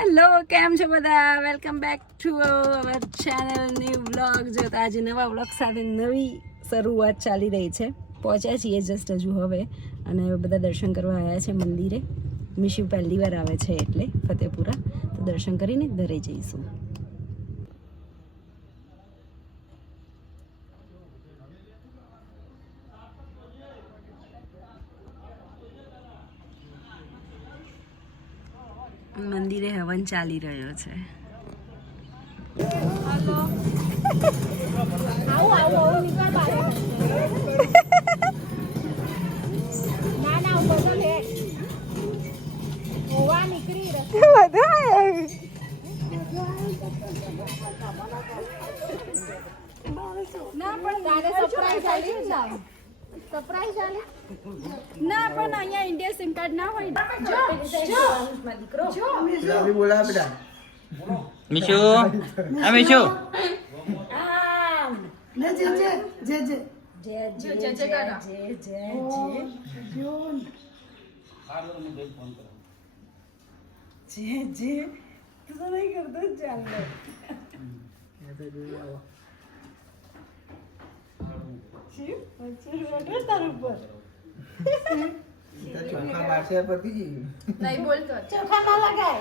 Hello, કેમ છો બધા? Welcome back to our channel new vlog. જો તો આજે નવા વ્લોગ સાથે નવી શરૂઆત ચાલી રહી છે. પહોંચ્યા છીએ જસ્ટ હજુ હવે, અને બધા દર્શન કરવા આવ્યા છે મંદિરે. મિશુ પહેલી વાર આવે છે એટલે ફતેપુરા, તો દર્શન કરીને ઘરે જઈશું. મંદિરે હવન ચાલી રહ્યો છે. ના પણ અહીંયા ઇન્ડિયા સિમ કાર્ડ ના હોય. બોલા બેટા મિશુ આ મિશુ ચોખા મારશે પછી નહીં બોલતો, ચોખા ના લગાય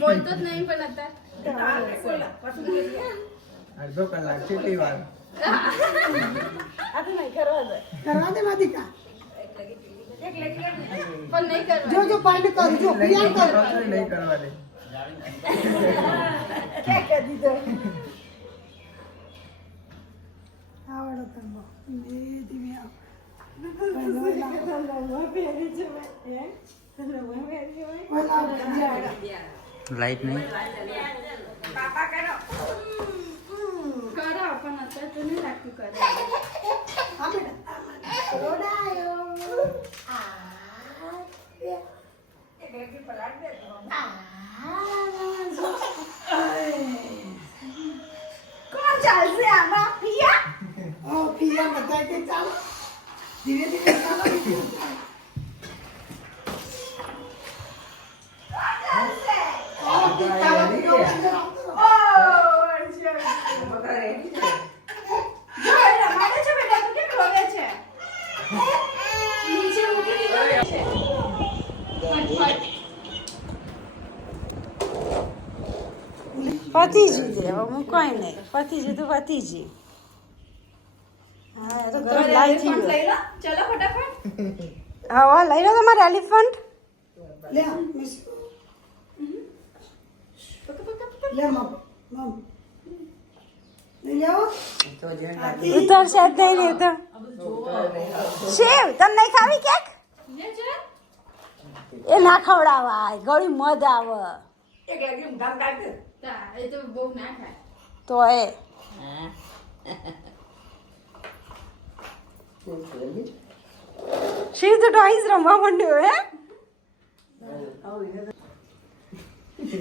બોલતો જ નહીં. પણ અત્યારે અડધો કલાક કેટલી વાર કરવા દે માદિકા પણ નહીં કરવા. જો જો પાણી કરજો પિયા કર નહીં કરવા દે કે કદી તો આવડો તમો મે દિવ્યા લાઈટ નહીં કરો પણ અત્યારે તો નહીં લાગતું કરે. કોણ ચાલશે આમાં પિયા પિયા બતાય કે ચાલો ધીરે ધીરે ચાલો પતિજી દે, હવે હું કોઈ નહીં. પતિજી તો પતિજી. હા, તો ઘરે લાવી ચલો ફટાફટ હા, લઈ લો તમારે એલિફન્ટ. લે મિસ લે મમ લઈ જાઓ ઉતરશે જ નહીં રહેતો. શિવ, તને નહીં ખાવી કેક? એ ના ખવડાવાય, ગળી મધ આવે એ તો બહુ ના ખાય. તો એ શિવ તો ટોઈસ રમવા માંડ્યો હે.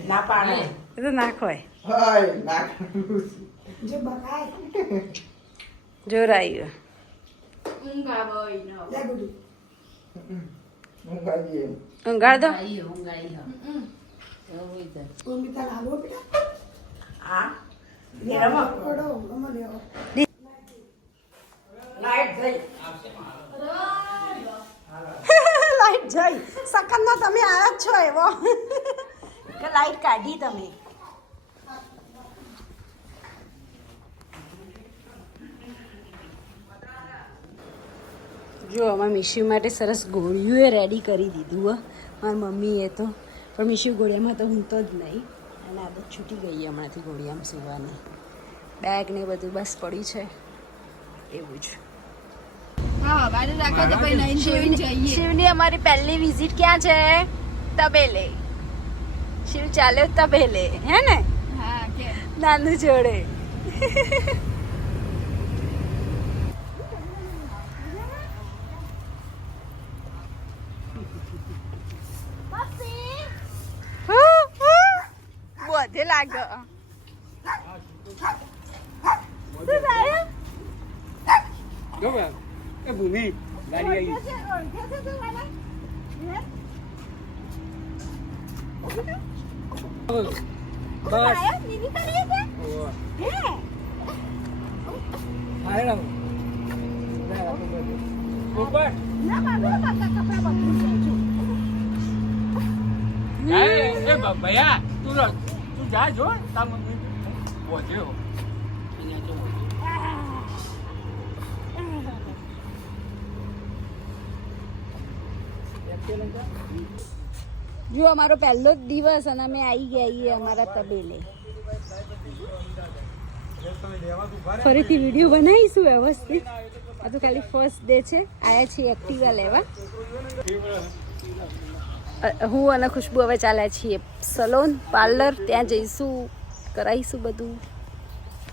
ના પાડે એ તો નાખોય હાય નાક જો બકાય જોરાયું. ઊંઘ આવે એનો. લે ગુડુ ઊંઘાઈએ ઊંઘાડ દો. ઓમિતા લાવો બેટા આ ઓડો અમો લેવો લાઈટ જઈ સકનનો તમે આયા જ છો એવો કે લાઈટ કાઢી તમે. જો અમારા મિશુ માટે સરસ ગોળીઓ રેડી કરી દીધું હો મારી મમ્મીએ તો. પણ મિશુ ગોળિયામાં તો ઊંઘતો જ નહીં, અને આદત છૂટી ગઈ હમણાંથી ગોળિયામાં સુવાની. બેગ ને બધું બસ પડ્યું છે એવું જ. હા, બારે રાખો તો પછી નહીં જોઈને જઈએ. શિવની અમારી પહેલી વિઝિટ ક્યાં છે? તબેલે. શિવ ચાલ્યો તબેલે, હે ને? હા, કે નાનું જોડે. બધે લાગે. શું થાય? એ ભૂમિ ગાડી આવી. બસ દીદી કરીએ કે હે ઉપર ના બાબા કાકા કપડા બદલી જાય એ ભૈયા તું જા જો તાર મમ્મી પહોંચ્યો અહીંયા તો જો અમારો પહેલો જ દિવસ અને અમે આવી ગયા છીએ અમારા તબેલે. ફરીથી વિડીયો બનાવીશું વ્યવસ્થિત. આ તો ખાલી ફર્સ્ટ ડે છે. આયા છીએ એક્ટિવા લેવા. હું અને ખુશ્બુ હવે ચાલ્યા છીએ સલોન પાર્લર. ત્યાં જઈશું, કરાવીશું બધું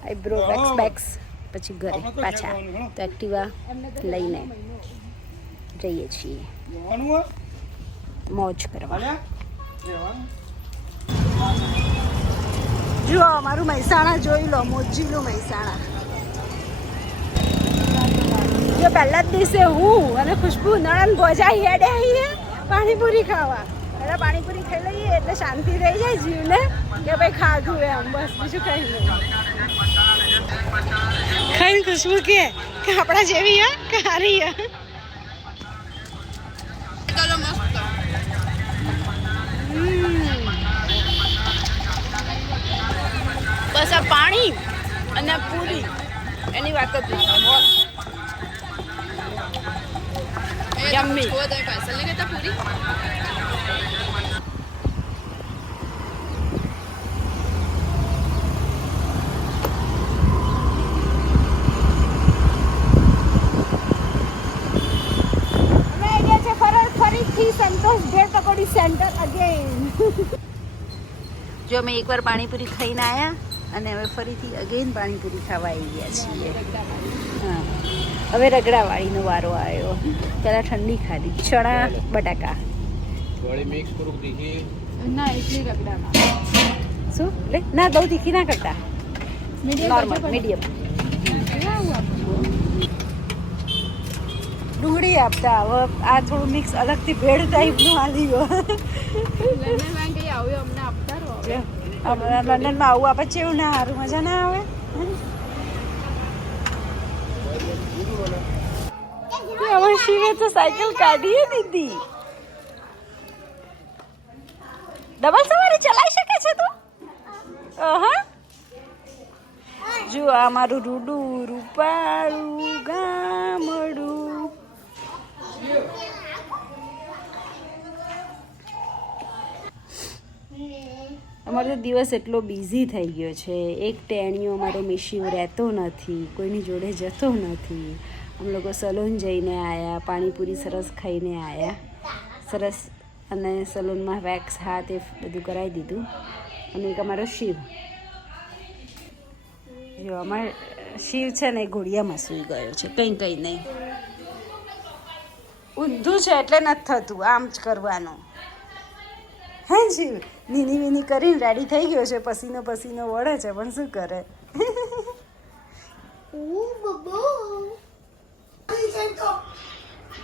આઈબ્રો વેક્સ બેક્સ, પછી ઘરે પાછા તો એક્ટિવા લઈને જઈએ છીએ મોજ કરવા. જુઓ અમારું મહેસાણા જોઈ લો, મોજીલું મહેસાણા. જો પહેલા જ દિવસે હું અને ખુશ્બુ નણંદ ભોજા હેડે આવીએ પાણીપુરી ખાવા. એટલે પાણીપુરી ખાઈ લઈએ એટલે શાંતિ રહી જાય જીવને કે ભાઈ ખાધું એમ, બસ બીજું કંઈ નહીં. ખાઈને ખુશ્બુ કે આપણા જેવી હે કે હારી હે. બસ આ પાણી અને પૂરી એની વાત જ નહીં. યમ્મી. ફરીથી સંતોષ ભેળ પકોડી સેન્ટર અગેન. જો અમે એકવાર પાણીપુરી ખાઈને આવ્યા અને હવે ફરીથી અગેન પાણીપુરી ખાવા આવી ગયા છીએ. હા, હવે રગડાવાળીનો વારો આવ્યો. પહેલાં ઠંડી ખાધી, ચણા બટાકા. શું લે ના, બહુ તીખી ના કરતા, નોર્મલ મીડિયમ. ડુંગળી આપતા. હવે આ થોડું મિક્સ અલગથી ભેળ ટાઈપનું આલી ગયો. લંડનમાં આવું આપે છે એવું ના સારું, મજા ના આવે. અમારી શિવે તો સાયકલ કાઢીએ દીધી. ડબલ સવારી ચલાવી શકે છે તું? હા, જો આ મારું રૂડું રૂપાળું ગામડું. અમારો તો દિવસ એટલો બિઝી થઈ ગયો છે. એક ટેણીઓ અમારો મિશિયો રહેતો નથી, કોઈની જોડે જતો નથી. અમે લોકો સલૂન જઈને આવ્યા, પાણીપુરી સરસ ખાઈને આવ્યા સરસ, અને સલૂનમાં વેક્સ હાથ એ બધું કરાવી દીધું. અને એક અમારો શિવ, જો અમારે શિવ છે ને એ ઘોડિયામાં સૂઈ ગયો છે. કંઈ નહીં, ઊંધું છે એટલે નથી થતું, આમ જ કરવાનું. હા શિવ નીની વીની કરીને રેડી થઈ ગયો છે, પસીનો પસીનો વળે છે, પણ શું કરે.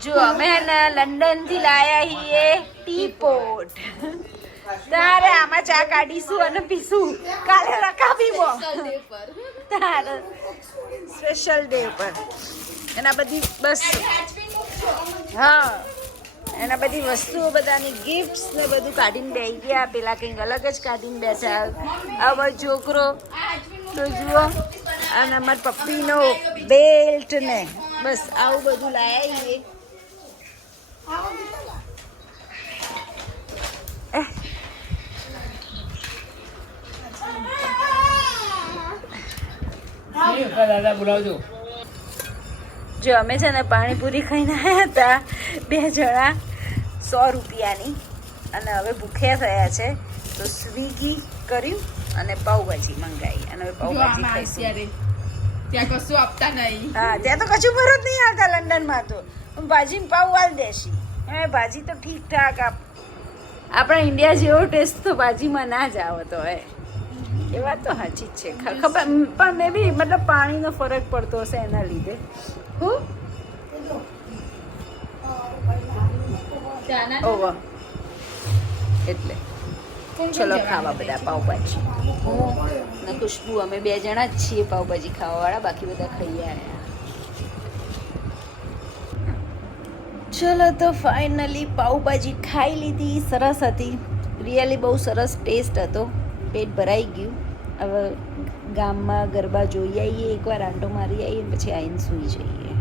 જો અમે લંડનથી લાયા છીએ ટીપોટ. તારે આમાં ચા કાઢીશું અને પીશું કાલે રકાબીમાં. તારે સ્પેશિયલ ડે પર એના બધી બસ, હા એના બધી વસ્તુઓ, બધાની ગિફ્ટ્સ ને બધું કાઢીને બેસી ગયા. પેલા કંઈક અલગ જ કાઢીને બેઠા. આવો છોકરો તો જુઓ, અને અમારા પપ્પીનો બેલ્ટ ને બસ આવું બધું લાયા. જો અમે છે ને પાણીપુરી ખાઈને આવ્યા હતા 2 જણા 100 રૂપિયાની, અને હવે ભૂખ્યા થયા છે તો સ્વિગી કર્યું અને પાઉભાજી મંગાવી, અને હવે પાઉભાજી ખાઈશું. ત્યાં કશું આપતા નહીં. હા, ત્યાં તો કશું ભરો જ નહીં આવતા લંડનમાં. તો ભાજી પાઉ વાલ દેશી. હવે ભાજી તો ઠીક ઠાક. આપણા ઇન્ડિયા જેવો ટેસ્ટ તો ભાજીમાં ના જ આવતો હોય. એ વાત તો સાચી જ છે. ખબર પણ મે બી મતલબ પાણીનો ફરક પડતો હશે એના લીધે. હું ઓવા એટલે ચલો ખાવા બધા પાવભાજી. હું ને ખુશ્બુ અમે 2 જણા જ છીએ પાવભાજી ખાવાવાળા, બાકી બધા ખાઈ આવ્યા. ચલો તો ફાઇનલી પાવભાજી ખાઈ લીધી. સરસ હતી, રિયલી બહુ સરસ ટેસ્ટ હતો. પેટ ભરાઈ ગયું. હવે ગામમાં ગરબા જોઈ આવીએ, એકવાર આંટો મારી આવીએ, પછી આવીને સૂઈ જઈએ.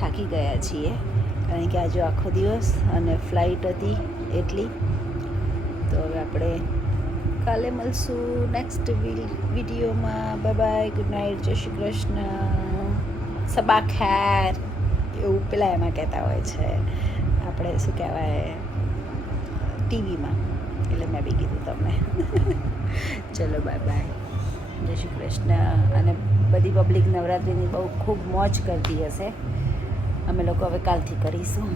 થાકી ગયા છીએ કારણ કે આજે આખો દિવસ અને ફ્લાઇટ હતી એટલી. તો હવે આપણે કાલે મળશું નેક્સ્ટ વિડીયોમાં. બાય બાય, ગુડ નાઇટ, જય શ્રી કૃષ્ણ, સબા ખેર એવું પેલા એમાં કહેતા હોય છે, આપણે શું કહેવાય ટીવીમાં, એટલે મેં બી કીધું તમને. ચલો બાય બાય, જય શ્રી કૃષ્ણ. અને બધી પબ્લિક નવરાત્રિની બહુ ખૂબ મોજ કરતી હશે. અમે લોકો હવે કાલથી કરીશું.